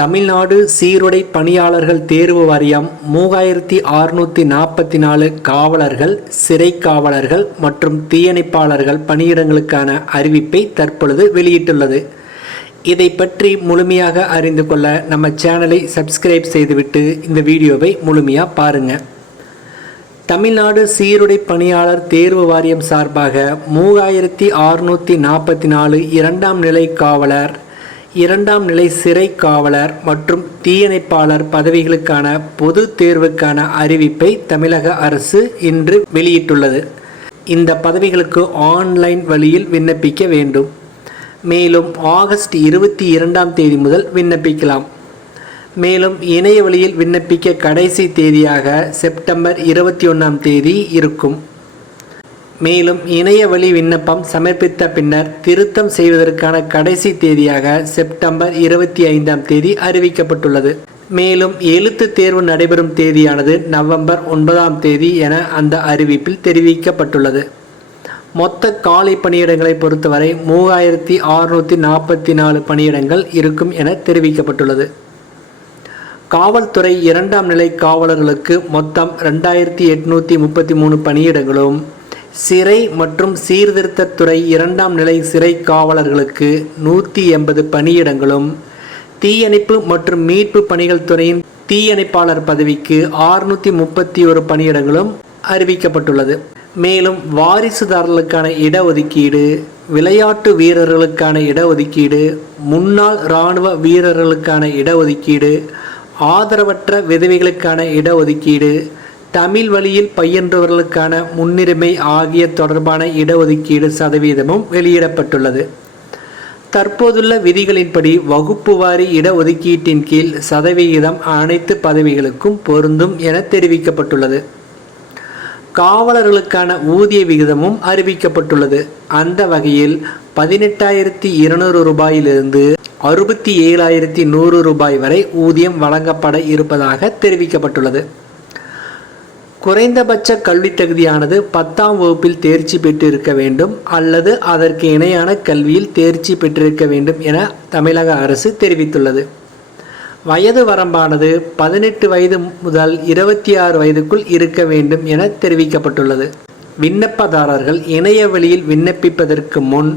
தமிழ்நாடு சீருடை பணியாளர்கள் தேர்வு வாரியம் 3644 காவலர்கள், சிறை காவலர்கள் மற்றும் தீயணைப்பாளர்கள் பணியிடங்களுக்கான அறிவிப்பை தற்பொழுது வெளியிட்டுள்ளது. இதை பற்றி முழுமையாக அறிந்து கொள்ள நம்ம சேனலை சப்ஸ்கிரைப் செய்துவிட்டு இந்த வீடியோவை முழுமையாக பாருங்கள். தமிழ்நாடு சீருடை பணியாளர் தேர்வு வாரியம் சார்பாக 3644 இரண்டாம் நிலை காவலர், இரண்டாம் நிலை சிறை காவலர் மற்றும் தீயணைப்பாளர் பதவிகளுக்கான பொது தேர்வுக்கான அறிவிப்பை தமிழக அரசு இன்று வெளியிட்டுள்ளது. இந்த பதவிகளுக்கு ஆன்லைன் வழியில் விண்ணப்பிக்க வேண்டும். மேலும் ஆகஸ்ட் 22ஆம் தேதி முதல் விண்ணப்பிக்கலாம். மேலும் இணைய வழியில் விண்ணப்பிக்க கடைசி தேதியாக செப்டம்பர் 21ஆம் தேதி இருக்கும். மேலும் இணைய வழி விண்ணப்பம் சமர்ப்பித்த பின்னர் திருத்தம் செய்வதற்கான கடைசி தேதியாக செப்டம்பர் 25ஆம் தேதி அறிவிக்கப்பட்டுள்ளது. மேலும் எழுத்து தேர்வு நடைபெறும் தேதியானது நவம்பர் 9ஆம் தேதி என அந்த அறிவிப்பில் தெரிவிக்கப்பட்டுள்ளது. மொத்த காலி பணியிடங்களை பொறுத்தவரை 3644 பணியிடங்கள் இருக்கும் என தெரிவிக்கப்பட்டுள்ளது. காவல்துறை இரண்டாம் நிலை காவலர்களுக்கு மொத்தம் 2833 பணியிடங்களும், சிறை மற்றும் சீர்திருத்தத்துறை இரண்டாம் நிலை சிறை காவலர்களுக்கு 180 பணியிடங்களும், தீயணைப்பு மற்றும் மீட்பு பணிகள் துறையின் தீயணைப்பாளர் பதவிக்கு 631 பணியிடங்களும் அறிவிக்கப்பட்டுள்ளது. மேலும் வாரிசுதாரர்களுக்கான இடஒதுக்கீடு, விளையாட்டு வீரர்களுக்கான இடஒதுக்கீடு, முன்னாள் இராணுவ வீரர்களுக்கான இடஒதுக்கீடு, ஆதரவற்ற விதவைகளுக்கான இடஒதுக்கீடு, தமிழ் வழியில் பயின்றவர்களுக்கான முன்னுரிமை ஆகிய தொடர்பான இடஒதுக்கீடு சதவீதமும் வெளியிடப்பட்டுள்ளது. தற்போதுள்ள விதிகளின்படி வகுப்பு வாரி இடஒதுக்கீட்டின் கீழ் சதவிகிதம் அனைத்து பதவிகளுக்கும் பொருந்தும் என தெரிவிக்கப்பட்டுள்ளது. காவலர்களுக்கான ஊதிய விகிதமும் அறிவிக்கப்பட்டுள்ளது. அந்த வகையில் 18,200 ரூபாயிலிருந்து 67,100 ரூபாய் வரை ஊதியம் வழங்கப்பட இருப்பதாக தெரிவிக்கப்பட்டுள்ளது. குறைந்தபட்ச கல்வி தகுதியானது 10ஆம் வகுப்பில் தேர்ச்சி பெற்றிருக்க வேண்டும் அல்லது அதற்கு இணையான கல்வியில் தேர்ச்சி பெற்றிருக்க வேண்டும் என தமிழக அரசு தெரிவித்துள்ளது. வயது வரம்பானது 18 வயது முதல் 26 வயதுக்குள் இருக்க வேண்டும் என தெரிவிக்கப்பட்டுள்ளது. விண்ணப்பதாரர்கள் இணைய வழியில் விண்ணப்பிப்பதற்கு முன்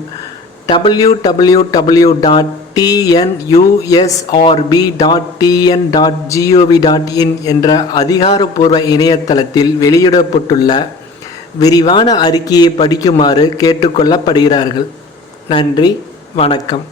www.tnusrb.tn.gov.in என்ற அதிகாரப்பூர்வ இணையதளத்தில் வெளியிடப்பட்டுள்ள விரிவான அறிக்கையை படிக்குமாறு கேட்டுக்கொள்ளப்படுகிறார்கள். நன்றி, வணக்கம்.